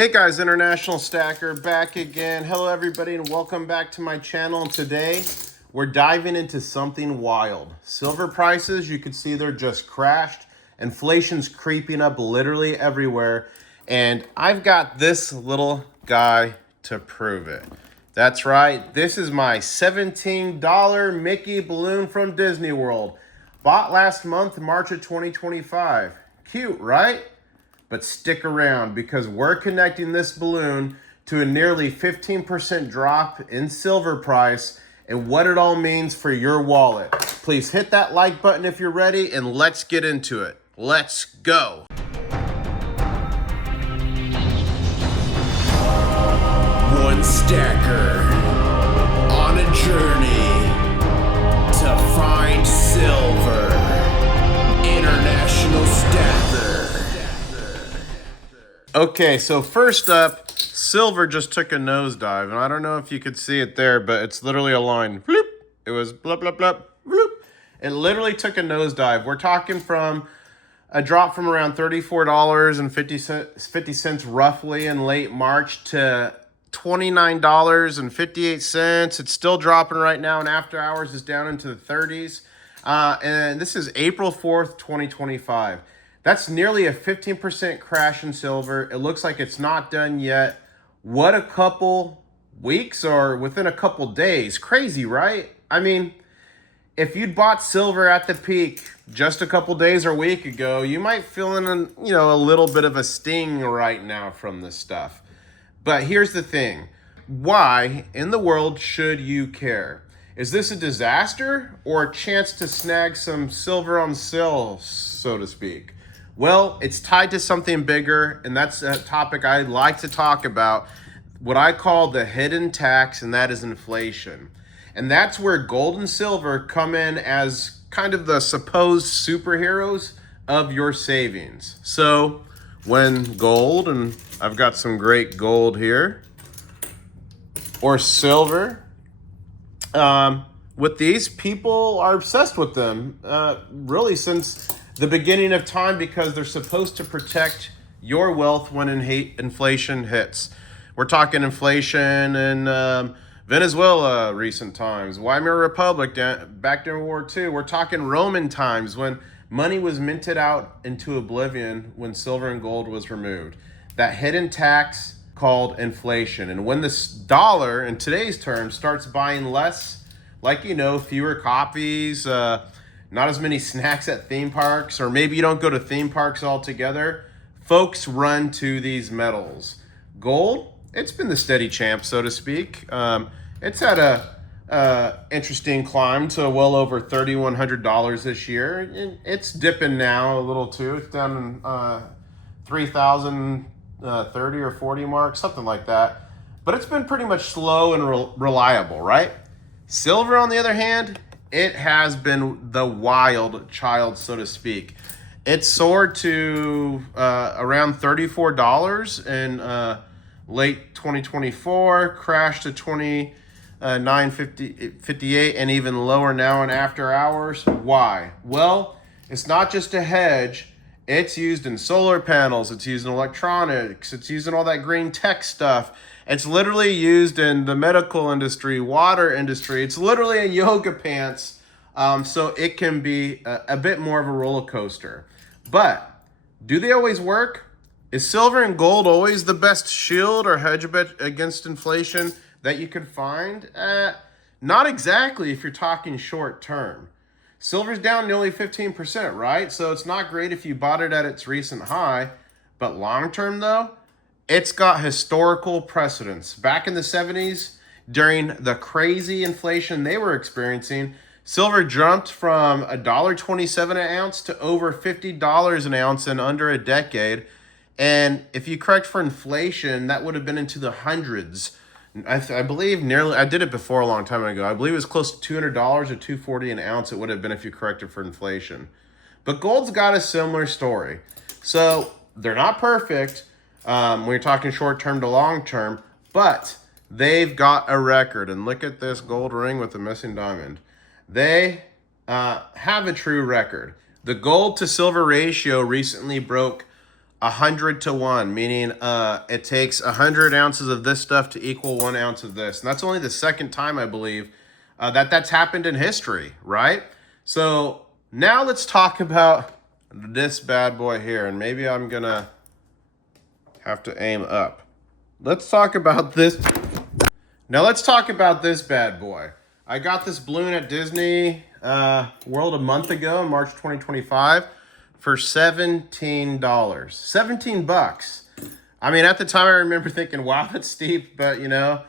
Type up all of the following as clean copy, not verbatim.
Hey guys, International Stacker back again. Hello everybody and welcome back to my channel. Today we're diving into something wild. Silver prices, you can see they're just crashed. Inflation's creeping up literally everywhere. And I've got this little guy to prove it. That's right, this is my $17 Mickey balloon from Disney World. Bought last month, March of 2025. Cute, right? But stick around because we're connecting this balloon to a nearly 15% drop in silver price and what it all means for your wallet. Please hit that like button if you're ready and let's get into it. Let's go. One stacker on a journey to find silver. International Stacker. Okay, so first up, silver just took a nosedive, and I don't know if you could see it there, but it's literally a line. Bloop. It was blah, blah, blah, bloop. It literally took a nosedive. We're talking from a drop from around $34.50 roughly in late March to $29.58. It's still dropping right now, and after hours is down into the 30s. And this is April 4th, 2025. That's nearly a 15% crash in silver. It looks like it's not done yet. What a couple weeks or within a couple days. Crazy, right? I mean, if you'd bought silver at the peak just a couple days or a week ago, you might feel a little bit of a sting right now from this stuff. But here's the thing. Why in the world should you care? Is this a disaster or a chance to snag some silver on sale, so to speak? Well, it's tied to something bigger, and that's a topic I like to talk about, what I call the hidden tax, and that is inflation. And that's where gold and silver come in as kind of the supposed superheroes of your savings. So when gold, and I've got some great gold here, or silver, with these, people are obsessed with them, really since the beginning of time, because they're supposed to protect your wealth when inflation hits. We're talking inflation in Venezuela recent times, Weimar Republic back during World War II. We're talking Roman times when money was minted out into oblivion when silver and gold was removed. That hidden tax called inflation. And when this dollar, in today's terms, starts buying less, like, fewer copies, not as many snacks at theme parks, or maybe you don't go to theme parks altogether, folks run to these metals. Gold, it's been the steady champ, so to speak. It's had a interesting climb to well over $3,100 this year. It's dipping now a little too. It's down in 3,030 or 40 mark, something like that. But it's been pretty much slow and reliable, right? Silver, on the other hand, it has been the wild child, so to speak. It soared to around $34 in late 2024, crashed to $29.58, and even lower now in after hours. Why? Well, it's not just a hedge. It's used in solar panels. It's used in electronics. It's used in all that green tech stuff. It's literally used in the medical industry, water industry. It's literally in yoga pants. So it can be a bit more of a roller coaster. But do they always work? Is silver and gold always the best shield or hedge against inflation that you could find? Not exactly if you're talking short term. Silver's down nearly 15%, right? So it's not great if you bought it at its recent high. But long term, though, it's got historical precedence. Back in the 70s, during the crazy inflation they were experiencing, silver jumped from $1.27 an ounce to over $50 an ounce in under a decade. And if you correct for inflation, that would have been into the hundreds. I believe I did it before a long time ago. I believe it was close to $200 or $240 an ounce it would have been if you corrected for inflation. But gold's got a similar story. So they're not perfect when you're talking short term to long term, but they've got a record. And look at this gold ring with the missing diamond. They have a true record. The gold to silver ratio recently broke 100 to 1, meaning it takes 100 ounces of this stuff to equal 1 ounce of this. And that's only the second time, I believe, that's happened in history, right? So now let's talk about this bad boy here. And maybe I'm going to have to aim up. Let's talk about this. Now let's talk about this bad boy. I got this balloon at Disney World a month ago in March 2025. For $17. 17 bucks. I mean, at the time I remember thinking, wow, that's steep, but you know,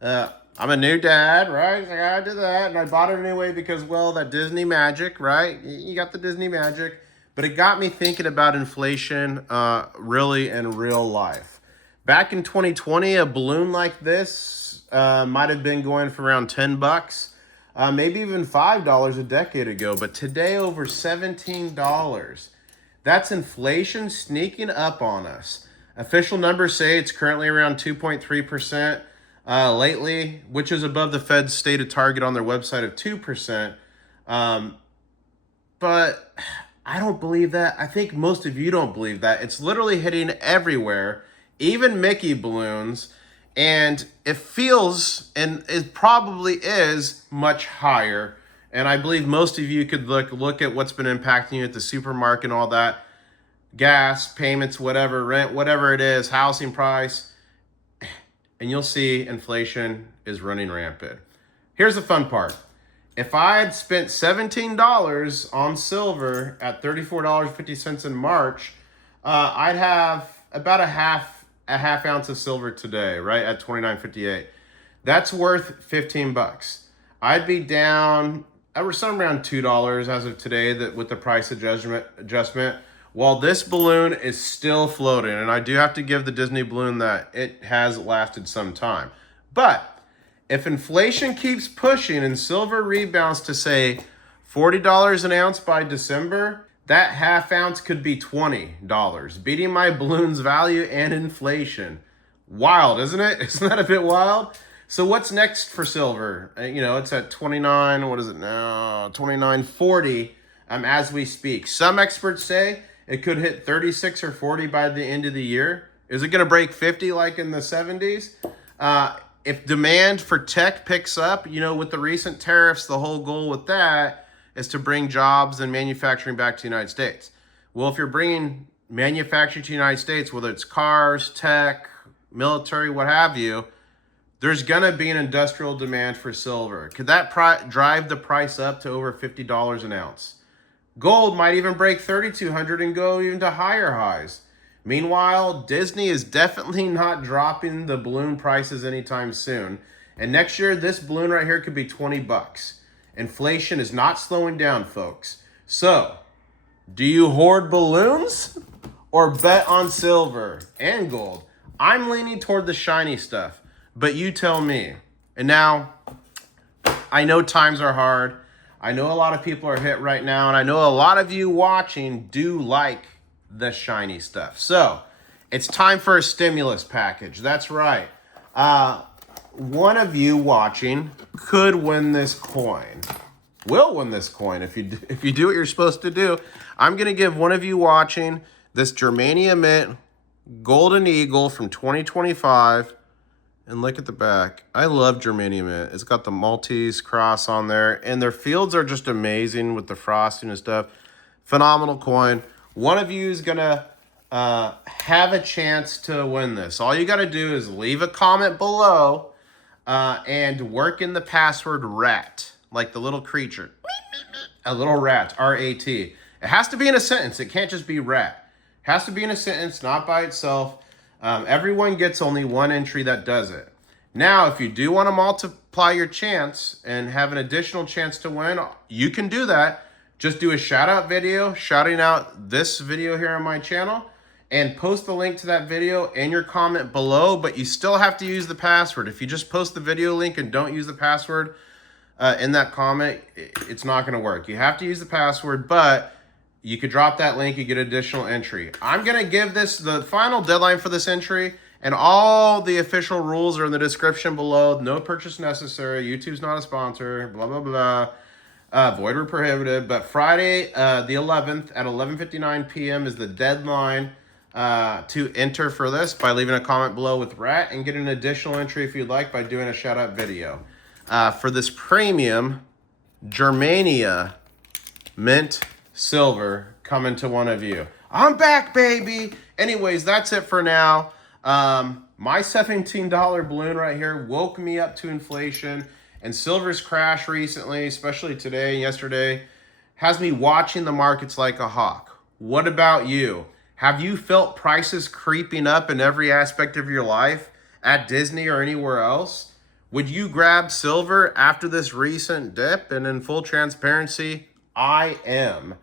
I'm a new dad, right? I gotta do that. And I bought it anyway because, well, that Disney magic, right? You got the Disney magic. But it got me thinking about inflation really in real life. Back in 2020, a balloon like this might have been going for around 10 bucks. Maybe even $5 a decade ago. But today, over $17. That's inflation sneaking up on us. Official numbers say it's currently around 2.3% lately, which is above the Fed's stated target on their website of 2%. But I don't believe that. I think most of you don't believe that. It's literally hitting everywhere, even Mickey balloons. And it feels, and it probably is, much higher. And I believe most of you could look at what's been impacting you at the supermarket and all that. Gas, payments, whatever, rent, whatever it is, housing price. And you'll see inflation is running rampant. Here's the fun part. If I had spent $17 on silver at $34.50 in March, I'd have about a half ounce of silver today, right, at $29.58. That's worth 15 bucks. I'd be down somewhere around $2 as of today that with the price adjustment, while this balloon is still floating. And I do have to give the Disney balloon that it has lasted some time. But if inflation keeps pushing and silver rebounds to, say, $40 an ounce by December, that half ounce could be $20, beating my balloon's value and inflation. Wild, isn't it? Isn't that a bit wild? So what's next for silver? You know, it's at 29, what is it now? 29.40 as we speak. Some experts say it could hit 36 or 40 by the end of the year. Is it going to break 50 like in the 70s? If demand for tech picks up, you know, with the recent tariffs, the whole goal with that is to bring jobs and manufacturing back to the United States. Well, if you're bringing manufacturing to the United States, whether it's cars, tech, military, what have you, there's going to be an industrial demand for silver. Could that drive the price up to over $50 an ounce? Gold might even break $3,200 and go even to higher highs. Meanwhile, Disney is definitely not dropping the balloon prices anytime soon. And next year, this balloon right here could be 20 bucks. Inflation is not slowing down, folks. So, do you hoard balloons or bet on silver and gold? I'm leaning toward the shiny stuff, but you tell me. And now, I know times are hard. I know a lot of people are hit right now, and I know a lot of you watching do like the shiny stuff. So, it's time for a stimulus package. That's right. One of you watching could win this coin. Will win this coin if you do what you're supposed to do. I'm going to give one of you watching this Germania Mint Golden Eagle from 2025. And look at the back. I love Germania Mint. It's got the Maltese cross on there. And their fields are just amazing with the frosting and stuff. Phenomenal coin. One of you is going to have a chance to win this. All you got to do is leave a comment below and work in the password RAT, like the little creature. A little rat, R-A-T. It has to be in a sentence. It can't just be rat. It has to be in a sentence, not by itself. Everyone gets only one entry that does it. Now, if you do want to multiply your chance and have an additional chance to win, you can do that. Just do a shout out video, shouting out this video here on my channel, and post the link to that video in your comment below, but you still have to use the password. If you just post the video link and don't use the password in that comment, it's not going to work. You have to use the password, but you could drop that link, you get additional entry. I'm going to give this the final deadline for this entry, and all the official rules are in the description below. No purchase necessary. YouTube's not a sponsor, blah, blah, blah. Void or prohibited. But Friday, the 11th at 11:59 p.m. is the deadline to enter for this by leaving a comment below with rat, and get an additional entry if you'd like by doing a shout out video. For this premium Germania mint silver coming to one of you. I'm back, baby. Anyways, that's it for now. My $17 balloon right here woke me up to inflation, and silver's crash recently, especially today and yesterday, has me watching the markets like a hawk. What about you? Have you felt prices creeping up in every aspect of your life at Disney or anywhere else? Would you grab silver after this recent dip? And in full transparency, I am.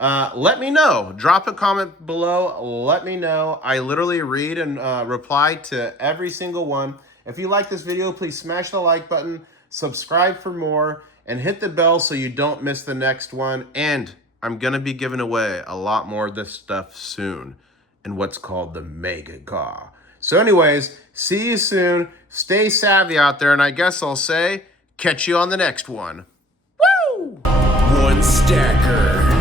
Let me know. Drop a comment below. Let me know. I literally read and reply to every single one. If you like this video, please smash the like button, subscribe for more, and hit the bell so you don't miss the next one. And I'm going to be giving away a lot more of this stuff soon in what's called the Mega Car. So anyways, see you soon. Stay savvy out there, and I guess I'll say, catch you on the next one. Woo! One stacker.